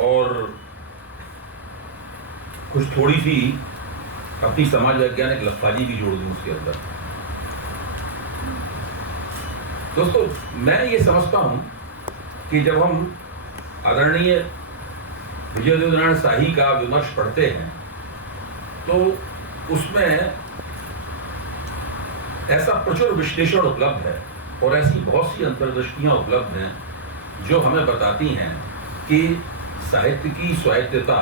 और कुछ थोड़ी सी अपनी समाज वैज्ञानिक लफाजी भी जोड़ दूं उसके अंदर। दोस्तों, मैं ये समझता हूं कि जब हम आदरणीय विजयदेव नारायण शाही का विमर्श पढ़ते हैं तो उसमें ऐसा प्रचुर विश्लेषण उपलब्ध है और ऐसी बहुत सी अंतर्दृष्टियां उपलब्ध हैं जो हमें बताती हैं कि साहित्य की स्वायत्तता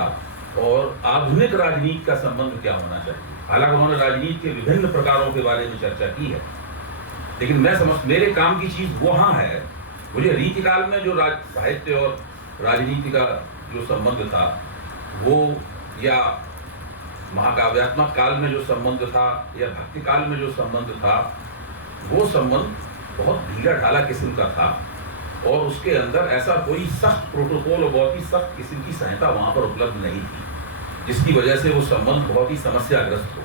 और आधुनिक राजनीति का संबंध क्या होना चाहिए। हालांकि उन्होंने राजनीति के विभिन्न प्रकारों के बारे में चर्चा की है, लेकिन मेरे काम की चीज वहां है। मुझे रीतिकाल में जो साहित्य और राजनीति का जो संबंध था वो, या महाकाव्यात्मक काल में जो संबंध था, या भक्ति काल में जो संबंध था, वो संबंध बहुत ढीला ढाला किस्म का था और उसके अंदर ऐसा कोई सख्त प्रोटोकॉल और बहुत ही सख्त किस्म की संहिता वहां पर उपलब्ध नहीं थी, जिसकी वजह से वो संबंध बहुत ही समस्याग्रस्त हो।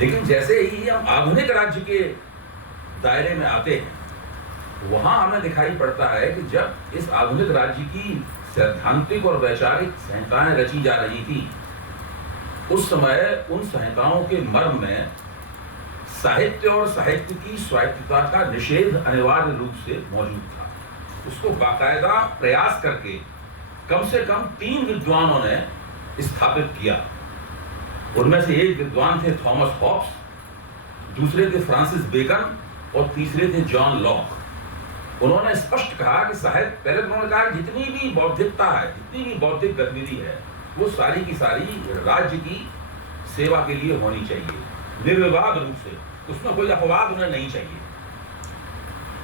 लेकिन जैसे ही हम आधुनिक राज्य के दायरे में आते हैं, वहां हमें दिखाई पड़ता है कि जब इस आधुनिक राज्य की सैद्धांतिक और वैचारिक संहिताएं रची जा रही थी, उस समय उन संहिताओं के मर्म में साहित्य और साहित्य की स्वायत्तता का निषेध अनिवार्य रूप से मौजूद था। उसको बाकायदा प्रयास करके कम से कम 3 विद्वानों ने स्थापित किया। उनमें से एक विद्वान थे थॉमस हॉब्स, दूसरे थे फ्रांसिस बेकन और तीसरे थे जॉन लॉक। उन्होंने स्पष्ट कहा कि साहित्य, पहले तो उन्होंने कहा कि जितनी भी बौद्धिकता है, जितनी भी बौद्धिक गतिविधि है, वो सारी की सारी राज्य की सेवा के लिए होनी चाहिए, निर्विवाद रूप से, उसमें कोई अपवाद उन्हें नहीं चाहिए।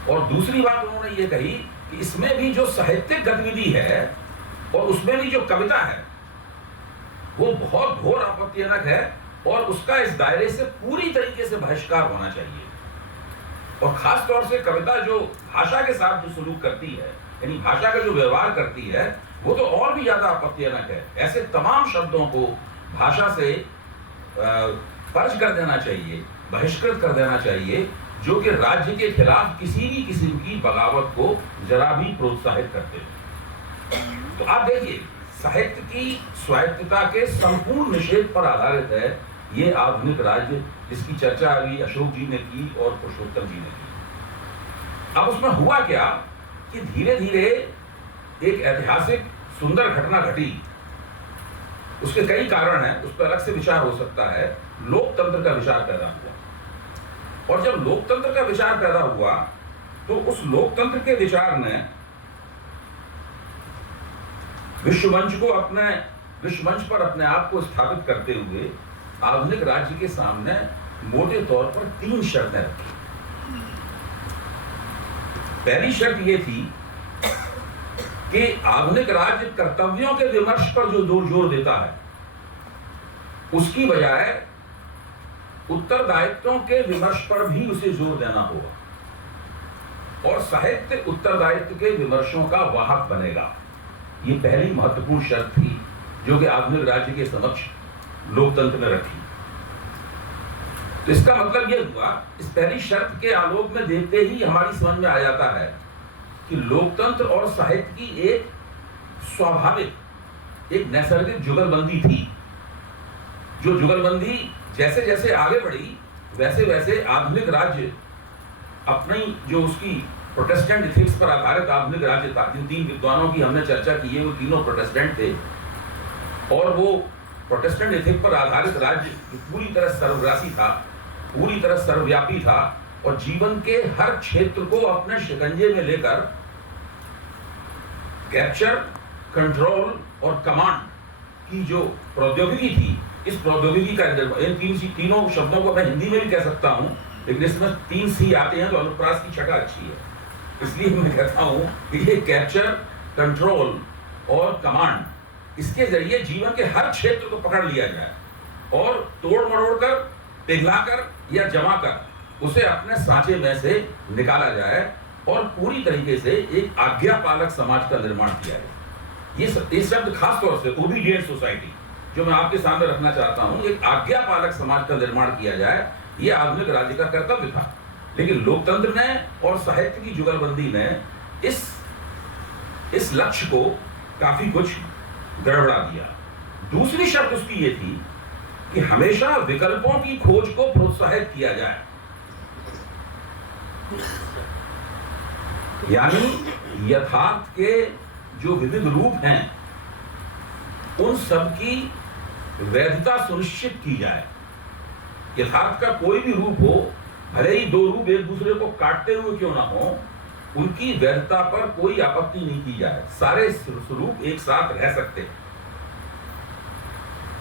और दूसरी बात उन्होंने ये कही कि इसमें भी जो साहित्यिक गतिविधि है और उसमें भी जो कविता है वो बहुत घोर आपत्तिजनक है और उसका इस दायरे से पूरी तरीके से बहिष्कार होना चाहिए। और खास तौर से कविता जो भाषा के साथ जो सलूक करती है, यानी भाषा का जो व्यवहार करती है, वो तो और भी ज्यादा आपत्तिजनक है। ऐसे तमाम शब्दों को भाषा से पर्ज कर देना चाहिए, बहिष्कृत कर देना चाहिए, जो कि राज्य के खिलाफ किसी भी किस्म की बगावत को जरा भी प्रोत्साहित करते हैं। तो आप देखिए, साहित्य की स्वायत्तता के संपूर्ण निषेध पर आधारित है ये आधुनिक राज्य, जिसकी चर्चा अभी अशोक जी ने की और पुरुषोत्तम जी ने की। अब उसमें हुआ क्या कि धीरे धीरे एक ऐतिहासिक सुंदर घटना घटी। उसके कई कारण हैं, उस पर अलग से विचार हो सकता है। लोकतंत्र का विचार पैदा हुआ, और जब लोकतंत्र का विचार पैदा हुआ तो उस लोकतंत्र के विचार ने विश्वमंच पर अपने आप को स्थापित करते हुए आधुनिक राज्य के सामने मोटे तौर पर 3 शर्तें रखी। पहली शर्त यह थी कि आधुनिक राज्य कर्तव्यों के विमर्श पर जो जोर देता है, उसकी बजाय उत्तरदायित्वों के विमर्श पर भी उसे जोर देना होगा, और साहित्य उत्तरदायित्व के विमर्शों का वाहक बनेगा। ये पहली महत्वपूर्ण शर्त थी जो कि आधुनिक राज्य के समक्ष लोकतंत्र ने रखी। तो इसका मतलब यह हुआ, इस पहली शर्त के आलोक में देखते ही हमारी समझ में आ जाता है कि लोकतंत्र और साहित्य की एक स्वाभाविक, एक नैसर्गिक जुगलबंदी थी। जो जुगलबंदी जैसे जैसे आगे बढ़ी, वैसे वैसे आधुनिक राज्य अपनी जो उसकी प्रोटेस्टेंट एथिक्स पर आधारित आधुनिक राज्य था, जिन 3 विद्वानों की हमने चर्चा की है वो तीनों प्रोटेस्टेंट थे, और वो प्रोटेस्टेंट एथिक पर आधारित राज्य पूरी तरह सर्वग्रासी था, पूरी तरह सर्वव्यापी था, और जीवन के हर क्षेत्र को अपने शिकंजे में लेकर कैप्चर, कंट्रोल और कमांड की जो प्रौद्योगिकी थी, इस प्रौद्योगिकी का इन तीनों शब्दों को मैं हिंदी में भी कह सकता हूं, लेकिन इसमें 3 सी आते हैं तो अनुप्रास की छटा अच्छी है, इसलिए मैं कहता हूं कि ये कैप्चर, कंट्रोल और कमांड, इसके जरिए जीवन के हर क्षेत्र को पकड़ लिया जाए और तोड़ मरोड़ कर, पिघलाकर या जमाकर उसे अपने सांचे में से निकाला जाए और पूरी तरीके से एक आज्ञापालक समाज का निर्माण किया जाए। ये शब्द खास तौर से ओबीडिएंट सोसाइटी जो मैं आपके सामने रखना चाहता हूं, एक आज्ञापालक समाज का निर्माण किया जाए, ये आधुनिक राज्य का कर्तव्य था। लेकिन लोकतंत्र ने और साहित्य की जुगलबंदी ने इस लक्ष्य को काफी कुछ गड़बड़ा दिया। दूसरी शर्त उसकी ये थी कि हमेशा विकल्पों की खोज को प्रोत्साहित किया जाए, यानी यथार्थ के जो विविध रूप हैं उन सब की वैधता सुनिश्चित की जाए। यथार्थ का कोई भी रूप हो, भले ही दो रूप एक दूसरे को काटते हुए क्यों ना हो, उनकी वैधता पर कोई आपत्ति नहीं की जाए। सारे स्वरूप एक साथ रह सकते हैं।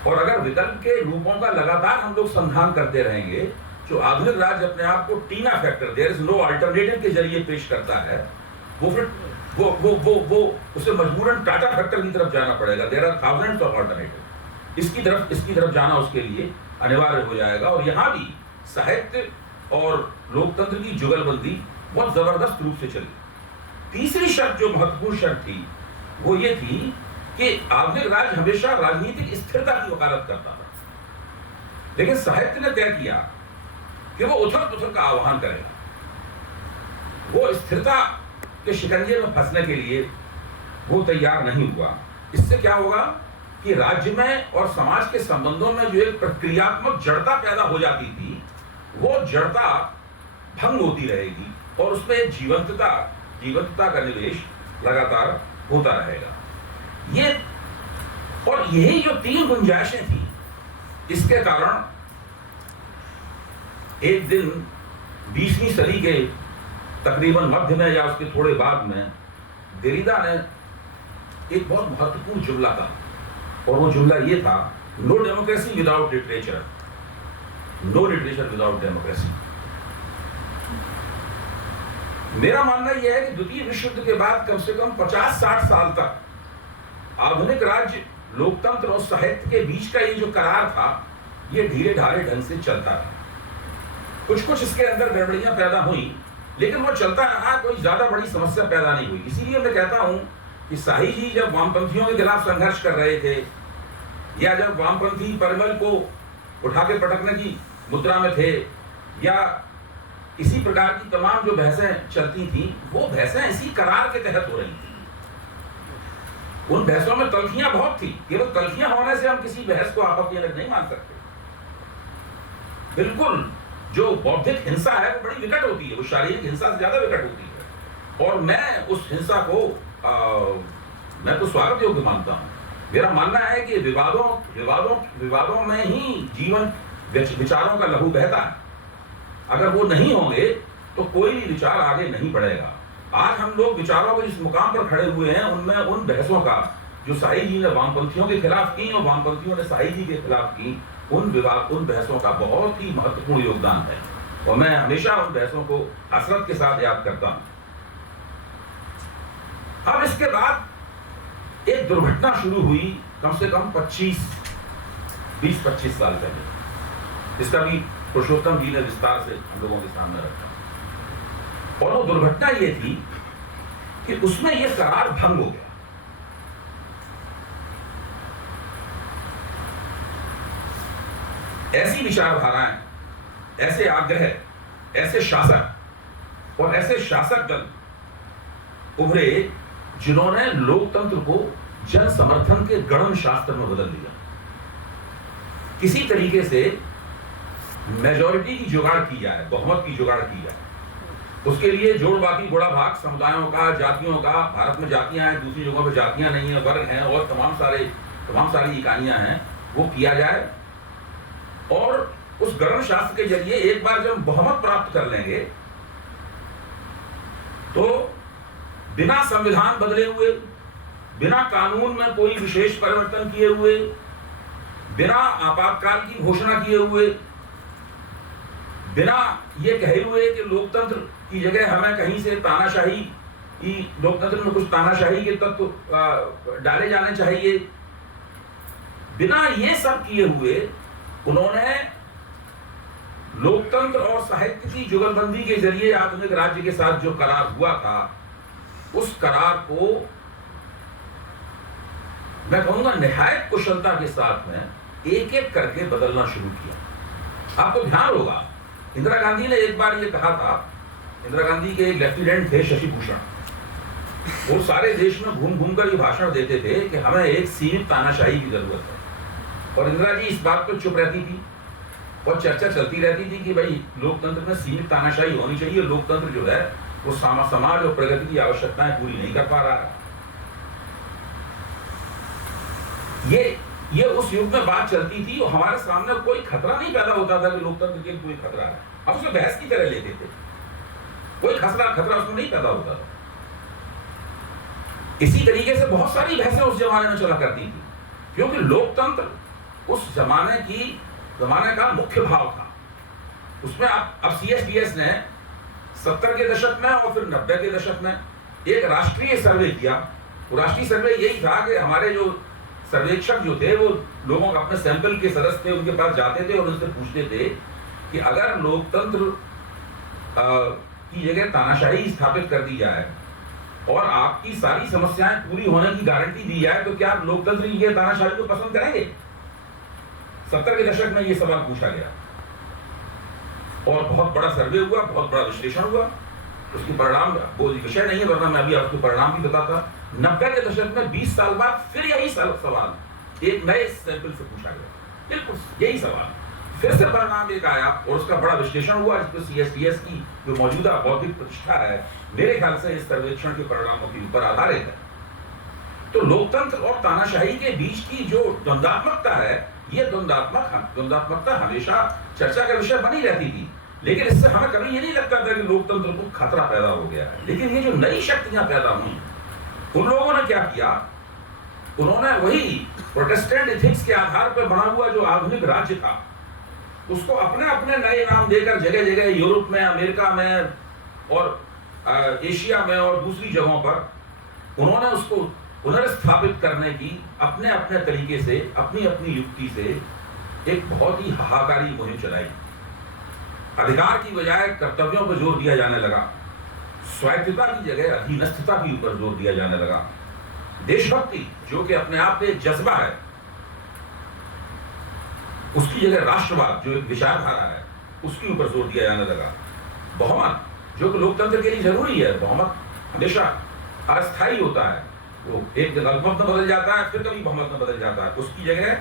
और अगर विकल्प के रूपों का लगातार हम लोग संधान करते रहेंगे, जो आधुनिक राज्य अपने आप को TINA factor, there is no alternative के जरिए पेश करता है, वो फिर वो उसे मजबूरन टाटा फैक्टर की तरफ जाना पड़ेगा। There are thousands of alternative, इसकी तरफ जाना उसके लिए अनिवार्य हो जाएगा। और यहाँ भी साहित्य और लोकतंत्र की जुगलबंदी बहुत जबरदस्त रूप से चली। तीसरी शर्त जो महत्वपूर्ण शर्त थी वो ये थी कि आधुनिक राज्य हमेशा राजनीतिक स्थिरता की वकालत करता था, लेकिन साहित्य ने तय किया कि वो उथल पुथल का आह्वान करेगा। वो स्थिरता के शिकंजे में फंसने के लिए वो तैयार नहीं हुआ। इससे क्या होगा कि राज्य में और समाज के संबंधों में जो एक प्रक्रियात्मक जड़ता पैदा हो जाती थी, वो जड़ता भंग होती रहेगी और उसमें एक जीवंतता का निवेश लगातार होता रहेगा। यही जो तीन गुंजाइशें थी, इसके कारण एक दिन 20वीं सदी के तकरीबन मध्य में या उसके थोड़े बाद में देरिदा ने एक बहुत महत्वपूर्ण जुमला कहा, और वो जुमला ये था, no democracy without literature, no literature without democracy. मेरा मानना यह है कि द्वितीय विश्व युद्ध के बाद कम से कम 50-60 साल तक आधुनिक राज्य, लोकतंत्र और साहित्य के बीच का ये जो करार था, ये धीरे ढाले ढंग से चलता रहा। कुछ इसके अंदर गड़बड़ियां पैदा हुई, लेकिन वो चलता रहा, कोई ज्यादा बड़ी समस्या पैदा नहीं हुई। इसीलिए मैं कहता हूं कि शाही जी जब वामपंथियों के खिलाफ संघर्ष कर रहे थे, या जब वामपंथी परिमल को उठा के पटकने की मुद्रा में थे, या इसी प्रकार की तमाम जो बहसें चलती थी, वो बहसें इसी करार के तहत हो रही थी। उन बहसों में तल्खियां बहुत थी। केवल तल्खियां होने से हम किसी बहस को आपत्तिजनक नहीं मान सकते। बिल्कुल, जो बौद्धिक हिंसा है वो बड़ी विकट होती है, वो शारीरिक हिंसा से ज्यादा विकट होती है, और मैं उस हिंसा को मैं तो स्वागत योग्य मानता हूं। मेरा मानना है कि विवादों में ही जीवन विचारों का लहू बहता है। अगर वो नहीं होंगे तो कोई भी विचार आगे नहीं बढ़ेगा। आज हम लोग विचारों के जिस मुकाम पर खड़े हुए हैं, उनमें उन बहसों का जो शाही जी ने वामपंथियों के खिलाफ की और वामपंथियों ने शाही जी के खिलाफ की, उन बहसों का बहुत ही महत्वपूर्ण योगदान है, और मैं हमेशा उन बहसों को हसरत के साथ याद करता हूं। अब इसके बाद एक दुर्घटना शुरू हुई, कम से कम 20-25 साल पहले। इसका भी पुरुषोत्तम जी ने विस्तार से हम लोगों के सामने रखा, और वो दुर्घटना ये थी कि उसमें ये करार भंग हो गया। ऐसी विचारधाराएं, ऐसे आग्रह, ऐसे शासक और ऐसे शासक दल उभरे जिन्होंने लोकतंत्र को जन समर्थन के गणन शास्त्र में बदल दिया। किसी तरीके से मेजॉरिटी की जुगाड़ की जाए, बहुमत की जुगाड़ की जाए। उसके लिए जोड़ बाकी गुणा भाग समुदायों का, जातियों का, भारत में जातियां हैं, दूसरी जगहों पर जातियां नहीं है, वर्ग हैं और तमाम सारी इकाइयां हैं, वो किया जाए। और उस गणन शास्त्र के जरिए एक बार जब बहुमत प्राप्त कर लेंगे तो बिना संविधान बदले हुए, बिना कानून में कोई विशेष परिवर्तन किए हुए, बिना आपातकाल की घोषणा किए हुए, बिना ये कहे हुए कि लोकतंत्र की जगह हमें कहीं से लोकतंत्र में कुछ तानाशाही के तत्व डाले जाने चाहिए, बिना ये सब किए हुए उन्होंने लोकतंत्र और साहित्य की जुगलबंदी के जरिए आधुनिक राज्य के साथ जो करार हुआ था, उस करार को मैं कहूंगा निहायत कुशलता के साथ में एक एक करके बदलना शुरू किया। आपको ध्यान होगा, इंदिरा गांधी ने एक बार ये कहा था, इंदिरा गांधी के एक लेफ्टिनेंट थे शशि भूषण, वो सारे देश में घूम घूम कर ये भाषण देते थे कि हमें एक सीमित तानाशाही की जरूरत है, और इंदिरा जी इस बात पर चुप रहती थी और चर्चा चलती रहती थी कि भाई लोकतंत्र में सीमित तानाशाही होनी चाहिए, लोकतंत्र जो है वो समाज और प्रगति की आवश्यकताएं पूरी नहीं कर पा रहा है। ये उस युग में बात चलती थी और हमारे सामने कोई खतरा नहीं पैदा होता था कि लोकतंत्र के कोई खतरा है, हम उसे बहस की तरह लेते थे, कोई खतरा उसमें नहीं पैदा होता था। इसी तरीके से बहुत सारी बहसें उस जमाने में चला करती थी, क्योंकि लोकतंत्र उस जमाने का मुख्य भाव था। उसमें अब CSDS ने 70 के दशक में और फिर 90 के दशक में एक राष्ट्रीय सर्वे किया। वो राष्ट्रीय सर्वे यही था कि हमारे जो सर्वेक्षक जो थे वो लोगों अपने सैंपल के सदस्य थे, उनके पास जाते थे और उनसे पूछते थे कि अगर लोकतंत्र की जगह तानाशाही स्थापित कर दी जाए और आपकी सारी समस्याएं पूरी होने की गारंटी दी जाए तो क्या लोकतंत्र की ये तानाशाही को पसंद करेंगे? 70 के दशक में ये सवाल पूछा गया और बहुत बड़ा सर्वे हुआ, बहुत बड़ा विश्लेषण हुआ। उसके परिणाम वो विषय नहीं है, वरना मैं अभी आपको परिणाम भी बताता। 90 के दशक में 20 साल बाद फिर यही सवाल एक नए सैंपल से पूछा गया, बिल्कुल यही सवाल, फिर से परिणाम एक आया और उसका बड़ा विश्लेषण हुआ, जिसमें CSDS की जो मौजूदा बौद्धिक प्रतिष्ठा है मेरे ख्याल से इस सर्वेक्षण के परिणामों के ऊपर आधारित है। तो लोकतंत्र और तानाशाही के बीच की जो द्वंद्वात्मकता है, ये द्वंद्वात्मकता हमेशा चर्चा का विषय बनी रहती थी, लेकिन इससे हमें कभी ये नहीं लगता था कि लोकतंत्र को खतरा पैदा हो गया है। लेकिन ये जो नई शक्तियां पैदा हुई, उन लोगों ने क्या किया, उन्होंने वही प्रोटेस्टेंट एथिक्स के आधार पर बना हुआ जो आधुनिक राज्य था उसको अपने अपने नए नाम देकर जगह जगह यूरोप में, अमेरिका में और एशिया में और दूसरी जगहों पर उन्होंने उसको पुनर्स्थापित करने की अपने अपने तरीके से, अपनी अपनी युक्ति से एक बहुत ही हाहाकारी मुहिम चलाई। अधिकार की बजाय कर्तव्यों पर जोर दिया जाने लगा, स्वायत्तता की जगह अधीनस्थता के ऊपर जोर दिया जाने लगा, देशभक्ति जो कि अपने आप में एक जज्बा है उसकी जगह राष्ट्रवाद जो एक विचारधारा है उसके ऊपर जोर दिया जाने लगा, बहुमत जो कि लोकतंत्र के लिए जरूरी है, बहुमत हमेशा अस्थायी होता है, वो एक अल्पमत में बदल जाता है फिर कभी बहुमत में बदल जाता है, उसकी जगह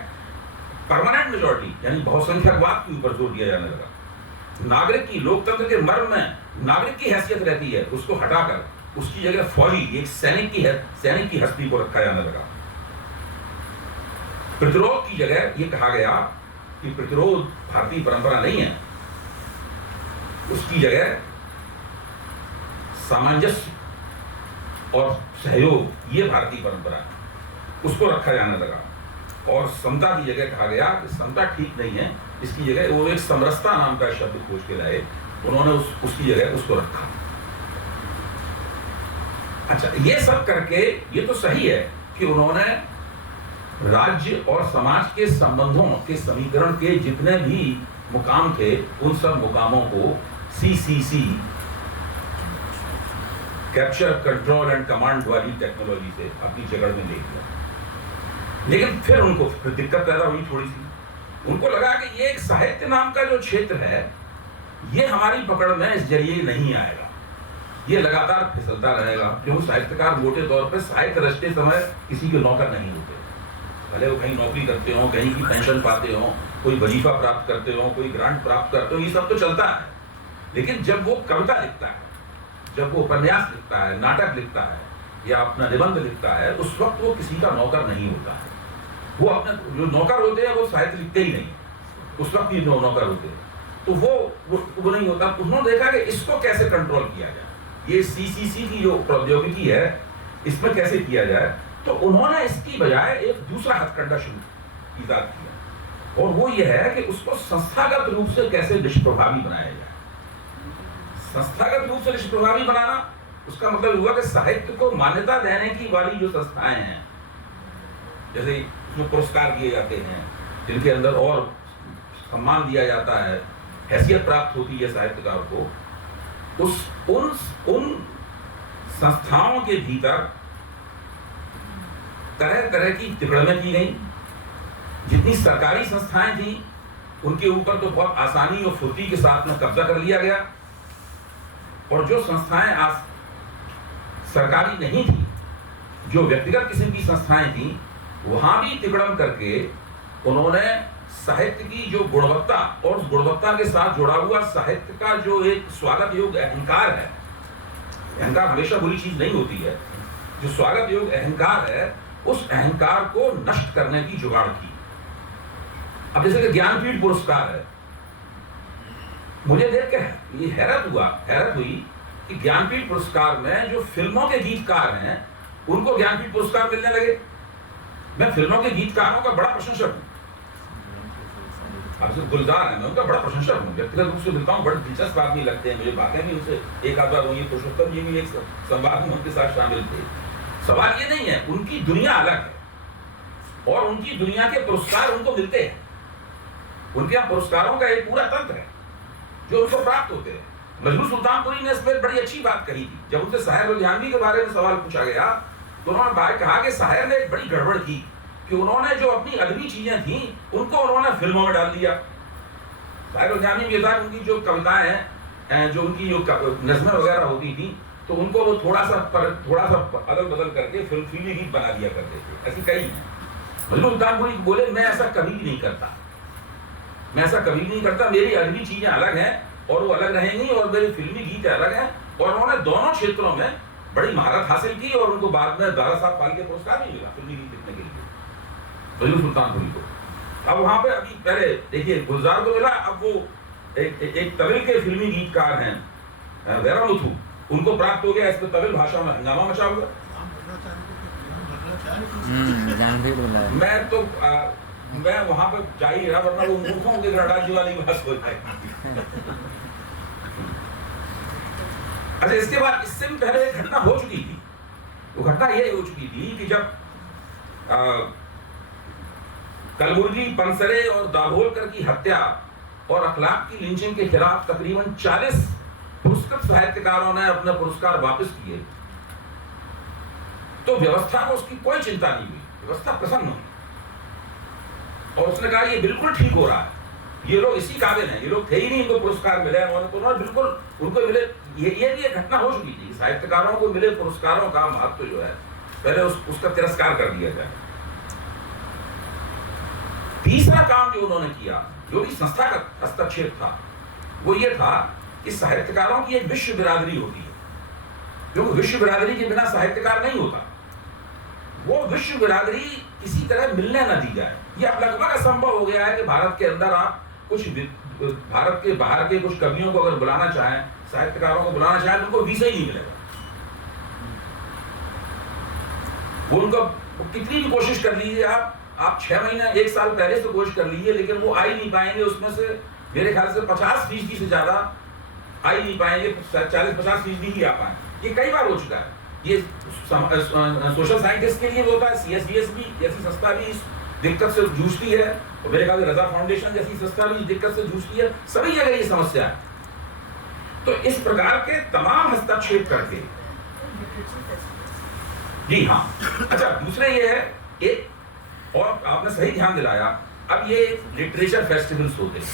परमानेंट मेजॉरिटी यानी बहुसंख्यकवाद के ऊपर जोर दिया जाने लगा। नागरिक की, लोकतंत्र के मर्म में नागरिक की हैसियत रहती है, उसको हटाकर उसकी जगह फौजी, एक सैनिक की हस्ती को रखा जाने लगा। प्रतिरोध की जगह ये कहा गया कि प्रतिरोध भारतीय परंपरा नहीं है, उसकी जगह सामंजस्य और सहयोग ये भारतीय परंपरा है, उसको रखा जाने लगा। और समता की जगह कहा गया कि समता ठीक नहीं है, इसकी जगह वो एक समरसता नाम का शब्द खोज के लाए, उन्होंने उसकी जगह उसको रखा। अच्छा, ये सब करके ये तो सही है कि उन्होंने राज्य और समाज के संबंधों के समीकरण के जितने भी मुकाम थे उन सब मुकामों को CCC capture, control and command वाली टेक्नोलॉजी से अपनी जगह में ले लिया। लेकिन फिर उनको फिर दिक्कत पैदा हुई थोड़ी सी, उनको लगा कि ये एक साहित्य नाम का जो क्षेत्र है ये हमारी पकड़ में इस जरिए नहीं आएगा, ये लगातार फिसलता रहेगा, क्योंकि साहित्यकार मोटे तौर पर साहित्य रचते समय किसी के नौकर नहीं होते, भले वो कहीं नौकरी करते हो, कहीं की पेंशन पाते हो, कोई वजीफा प्राप्त करते हो, कोई ग्रांट प्राप्त करते हो, ये सब तो चलता है। लेकिन जब वो कविता लिखता है, जब वो उपन्यास लिखता है, नाटक लिखता है या अपना निबंध लिखता है, उस वक्त वो किसी का नौकर नहीं होता है। वो अपने जो नौकर होते हैं वो साहित्य लिखते ही नहीं, उस वक्त ही नौकर होते हैं, तो वो नहीं होता। उन्होंने देखा कि इसको कैसे कंट्रोल किया जाए, ये CCC की जो प्रौद्योगिकी है इसमें कैसे किया जाए, तो उन्होंने इसकी बजाय एक दूसरा हथकंडा ईजाद किया, और वो ये है कि उसको संस्थागत रूप से कैसे निष्प्रभावी बनाया जाए। संस्थागत रूप से निष्प्रभावी बनाना, उसका मतलब हुआ कि साहित्य को मान्यता देने की वाली जो संस्थाएं हैं, जैसे उसमें पुरस्कार दिए जाते हैं, जिनके अंदर और सम्मान दिया जाता है, हैसियत प्राप्त होती है साहित्यकार को, उन संस्थाओं के भीतर तरह तरह की टिप्पणियां की गई। जितनी सरकारी संस्थाएं थी उनके ऊपर तो बहुत आसानी और फुर्ती के साथ में कब्जा कर लिया गया, और जो संस्थाएं सरकारी नहीं थी, जो व्यक्तिगत किस्म की संस्थाएं थी, वहां भी तिकड़म करके उन्होंने साहित्य की जो गुणवत्ता और उस गुणवत्ता के साथ जुड़ा हुआ साहित्य का जो एक स्वागत योग्य अहंकार है, अहंकार हमेशा बुरी चीज नहीं होती है, जो स्वागत योग्य अहंकार है, उस अहंकार को नष्ट करने की जुगाड़ की। अब जैसे कि ज्ञानपीठ पुरस्कार है, मुझे देख के ये हैरत हुई कि ज्ञानपीठ पुरस्कार में जो फिल्मों के गीतकार हैं उनको ज्ञानपीठ पुरस्कार मिलने लगे। मैं फिल्मों के गीतकारों का बड़ा प्रशंसक हूँ, अब गुलजार है, मैं उनका बड़ा प्रशंसक हूँ, व्यक्तिगत रूप से मिलता हूँ, बड़े दिलचस्प आदमी लगते हैं मुझे, बातें भी उनसे एक आध बार हुई, पुरुषोत्तम जी भी एक संवाद में उनके साथ शामिल थे। सवाल ये नहीं है, उनकी दुनिया अलग है और उनकी दुनिया के पुरस्कार उनको मिलते हैं, उनके यहाँ पुरस्कारों का एक पूरा तंत्र है जो उनको प्राप्त होते हैं। मजनू सुल्तानपुरी ने इस पर बड़ी अच्छी बात कही थी, जब उनसे साहिर लुधियानवी के बारे में सवाल पूछा गया तो उन्होंने कहा कि साहिर ने एक बड़ी गड़बड़ की कि उन्होंने जो अपनी अदबी चीजें थी उनको उन्होंने फिल्मों में डाल दिया। साहिर लुधियानवी मिर्ज़ा की जो कविताएं हैं, जो उनकी जो नज़में वगैरह होती थी, तो उनको वो थोड़ा सा अदल बदल करके फिल्मी गीत बना दिया करते थे, ऐसी कई हैं। मजनू सुल्तानपुरी बोले मैं ऐसा कभी भी नहीं करता, मैं ऐसा कभी नहीं करता, मेरी अदबी चीजें अलग हैं और वो अलग रहेंगी और मेरी फिल्मी गीत अलग हैं। और उन्होंने दोनों क्षेत्रों में बड़ी महारत हासिल की और उनको बाद में दादा साहब फाल्के पुरस्कार भी मिला फिल्मी गीत लिखने के लिए, मजनू सुल्तानपुरी को। अब वहां पे अभी पहले देखिए गुलजार को मिला, अब वो एक तमिल के फिल्मी गीतकार हैं वेरामुथु, उनको प्राप्त हो गया। इस पर तमिल भाषा में हंगामा मचा हुआ। मैं वहां पर जा ही रहा, वरना वो मूर्खों के गणराज्य वाली बात हो जाएगी। अच्छा, इसके बाद इससे भी पहले एक घटना हो चुकी थी। वो घटना ये हो चुकी थी कि जब कलबुर्गी, पनसरे और दाभोलकर की हत्या और अखलाक की लिंचिंग के खिलाफ तकरीबन 40 पुरस्कृत साहित्यकारों ने अपने पुरस्कार वापस किए, तो व्यवस्था को उसकी कोई चिंता नहीं हुई, व्यवस्था प्रसन्न हुई और उसने कहा ये बिल्कुल ठीक हो रहा है, ये लोग इसी काबिल हैं, ये लोग थे ही नहीं इनको पुरस्कार मिले, उन्होंने बिल्कुल उनको मिले। ये भी एक घटना हो चुकी थी, साहित्यकारों को मिले पुरस्कारों का महत्व जो है पहले उसका तिरस्कार कर दिया जाए। तीसरा काम जो उन्होंने किया, जो भी संस्थागत हस्तक्षेप था, वो ये था कि साहित्यकारों की एक विश्व बिरादरी होती है, क्योंकि विश्व बिरादरी के बिना साहित्यकार नहीं होता। वो विश्व बिरादरी किसी तरह मिलने न दी जाए। ये अब लगभग असंभव हो गया है कि भारत के अंदर आप कुछ भारत के बाहर के कुछ कवियों को अगर बुलाना चाहें, साहित्यकारों को बुलाना चाहें, तो उनको वीजा ही नहीं मिलेगा। वो उनको कितनी भी कोशिश कर लीजिए आप 6 महीना 1 साल पहले से कोशिश कर लीजिए, लेकिन वो आ ही नहीं पाएंगे। उसमें से मेरे ख्याल से 50% से ज्यादा आ ही नहीं पाएंगे, 40-50% ही आ पाए। ये कई बार हो चुका है। ये सोशल साइंटिस्ट के लिए होता है, CSDS भी जैसी संस्था भी इस दिक्कत से जूझती है, और मेरे ख्याल से रजा फाउंडेशन जैसी संस्था भी इस दिक्कत से जूझती है। सभी जगह ये समस्या है। तो इस प्रकार के तमाम हस्तक्षेप करके, जी हाँ। अच्छा, दूसरे ये है एक, और आपने सही ध्यान दिलाया, अब ये लिटरेचर फेस्टिवल्स होते हैं।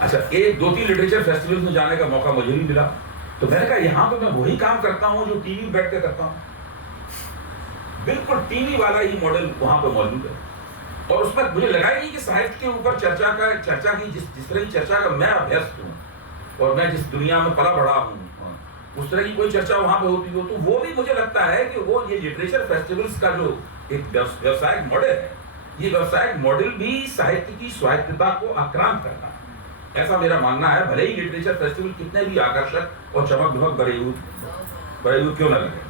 अच्छा, 1-2-3 लिटरेचर फेस्टिवल्स में जाने का मौका मुझे भी मिला, तो मैंने कहा यहाँ पे मैं वही काम करता हूँ जो टीवी बैठ के करता हूँ, बिल्कुल टीवी वाला ही मॉडल वहां पर मौजूद है। और उसमें मुझे लगा ही नहीं कि साहित्य के ऊपर चर्चा की जिस तरह की चर्चा का मैं अभ्यस्त हूँ और मैं जिस दुनिया में पला बढ़ा हूँ, उस तरह की कोई चर्चा वहां पर होती हो, तो वो भी मुझे लगता है कि वो ये लिटरेचर फेस्टिवल्स का जो एक व्यवसायिक मॉडल है, ये व्यवसायिक मॉडल भी साहित्य की स्वायत्तता को आक्रांत करता है, ऐसा मेरा मानना है। भले ही लिटरेचर फेस्टिवल कितने भी आकर्षक और चमक धमक बड़े हुए क्यों न लगे।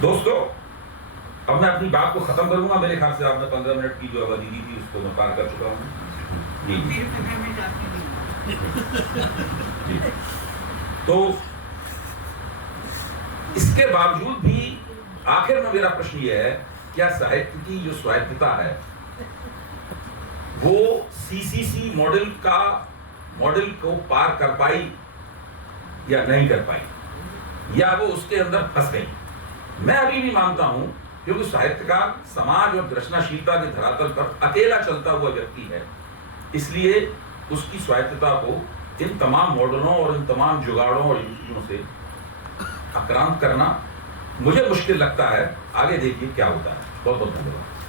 दोस्तों, अब मैं अपनी बात को खत्म करूंगा। मेरे ख्याल से आपने 15 मिनट की जो अवधि दी थी उसको मैं पार कर चुका हूँ। जी। तो इसके बावजूद भी आखिर में मेरा प्रश्न यह है, क्या साहित्य की जो स्वायत्तता है वो CCC मॉडल को पार कर पाई या नहीं कर पाई, या वो उसके अंदर फंस गई? मैं अभी भी मानता हूं, क्योंकि साहित्यकार समाज और रचनाशीलता के धरातल पर अकेला चलता हुआ व्यक्ति है, इसलिए उसकी स्वायत्तता को इन तमाम मॉडलों और इन तमाम जुगाड़ों और युक्तियों से आक्रांत करना मुझे मुश्किल लगता है। आगे देखिए क्या होता है। बहुत बहुत धन्यवाद।